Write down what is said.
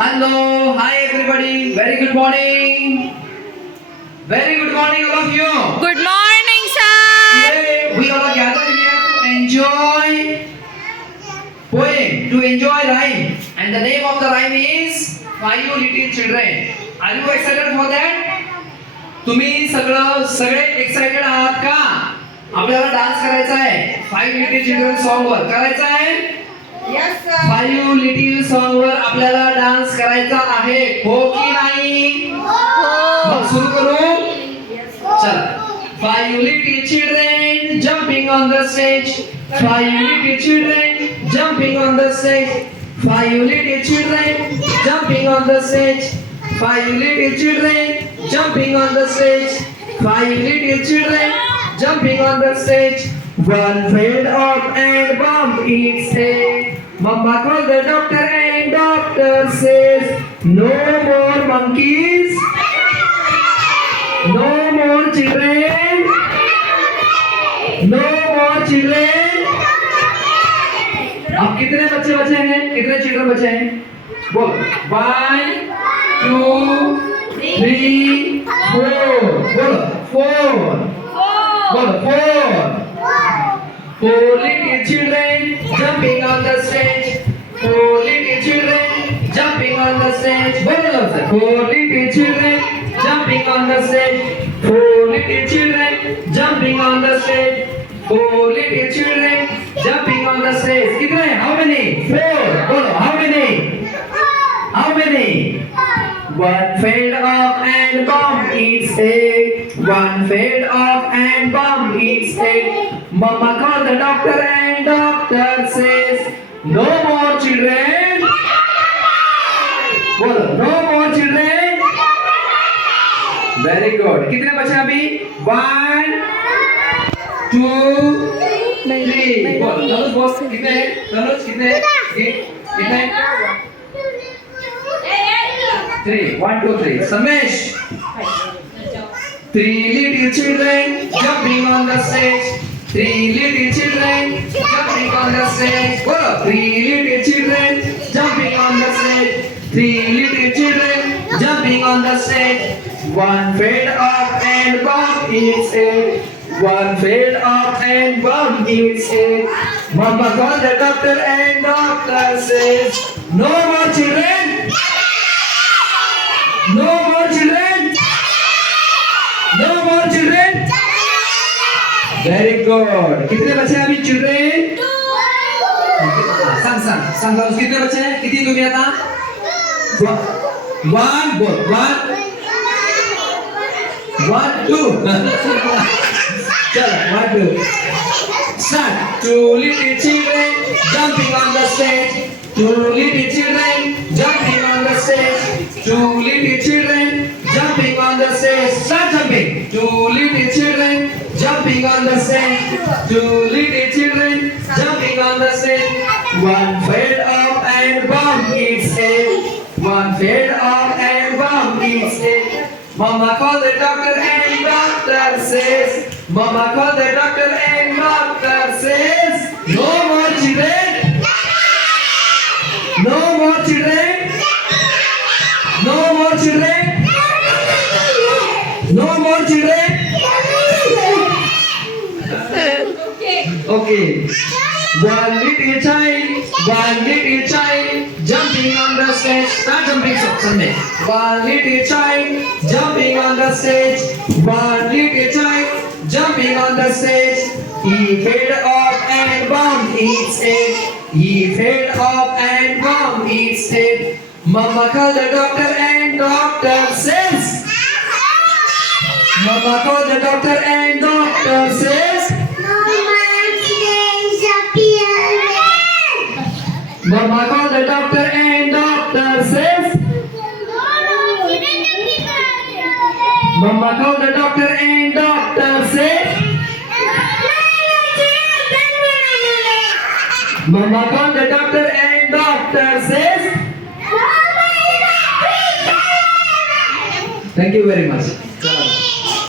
Hello, hi everybody. Very good morning. Very good morning, all of you. Good morning, sir. Today we all are gathered here to enjoy poem, to enjoy rhyme, and the name of the rhyme is Five Little Children. Are you excited for that? तुम्ही सगळे excited आहात का? आपल्याला dance करायचा आहे. Five Little Children song वर करायचा आहे. Yes, sir. Five Little song वर आपल्याला डान्स करायचा आहे. हो की नाही? मग सुरू करू. चला. Five little children jumping on the stage. Five little children jumping on the stage. Five little children jumping on the stage. Five little children jumping on the stage. Five little children jumping on the stage. One fell off and bumped its head. Mama called the doctor and doctor says, no more monkeys. No more children. No more children. अब कितने बच्चे बचे हैं? कितने children बचे हैं? बोल. 1, 2, 3, 4. बोलो. 4. बोलो. 4. 4 little children jumping on the stage. 4 little children jumping on the stage. बोलो. 4 little children jumping on the stage. 4 little children jumping on the stage. 4 little children jumping on the stage. कितने? How many? 4. बोलो. How many? How many? One fell off and bumped its head. One fell off and bumped its head. Mama called the doctor and doctor says, no more children. बोलो. No more children. Very good. कितने बचे अभी? 1, 2, 3. बोल. तनुज बोल. कितने? तनुज कितने? कितने? 3. 1, 2, 3. Samesh. 3 little children jumping on the stage. 3 little children jumping on the stage. Whoa. 3 little children jumping on the stage. 3 little children jumping on the stage. One fell off and bumped its head. One fell off and bumped its head. Mama called the doctor and doctor says, no more children. No more children. No more children. Very good. कितने बचे अभी children? सांग कितने बचे हैं? कितनी दूरी आता? 1 बोल. 1, 2. चलो 1, 2. Start. 2 little children jumping on the stage. 2 little children jumping on the stage. 2 little children jumping on the stage. Start jumping. 2 little children jumping on the stage. 2 little children jumping on the stage. One fell off and bumped its head. One fell off and bumped its head. Mama called the doctor and doctor says, Mama called the doctor and doctor says, no more children. No more children. No more children. No more children. Okay. One little child jumping on the stage. Start jumping, Sunday. One little child jumping on the stage. One little child jumping on the stage. He fell off and bumped its head. He fell off and bumped its head. Mama called the doctor and doctor says. Mama called the doctor and doctor says. Mama called the doctor and doctor says. Mama called the doctor and doctor says. Mama called the doctor and doctor says. Thank you very much.